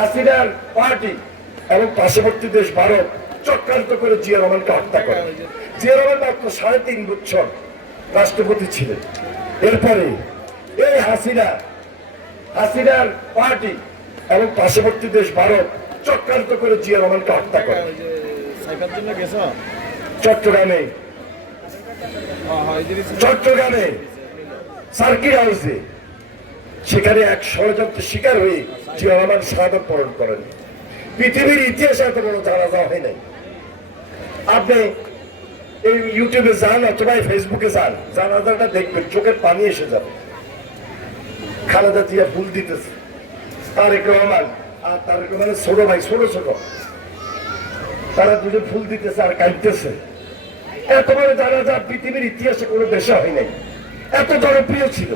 হাসিনার পার্টি এবং পার্শ্ববর্তী দেশ ভারত চক্রান্ত করে জিয়া রহমানকে হত্যা করে। জিয়া রহমান মাত্র সাড়ে তিন বছর রাষ্ট্রপতি ছিলেন। এরপরে এই হাসিনা হাসিনার পার্টি এবং পার্শ্ববর্তী দেশ ভারত চক্রান্ত করে জিয়া রহমানকে হত্যা করে। চট্টগ্রামে হ্যাঁ হয় চট্টগ্রামে সার্কিট হাউসে সেখানে এক ষড়যন্ত্রের শিকার হয়ে জিয়া রহমান শাহাদত বরণ করেন। পৃথিবীর ইতিহাসে এত বড় জানাজা হয় নাই। আপনি এই ইউটিউবে যান অথবা ফেসবুকে যান জানাজাটা দেখবেন, চোখের পানি এসে যাবে। খালেদা জিয়া ফুল দিতেছে। তারেক রহমান আর তারেক রহমানের ছোট ভাই, ছোট ছোট। তারা দুজন ফুল দিতেছে আর কাঁদতেছে। এত বড় জানাজা পৃথিবীর ইতিহাসে কোনো দেশে হয় নাই। এত জনপ্রিয় ছিল।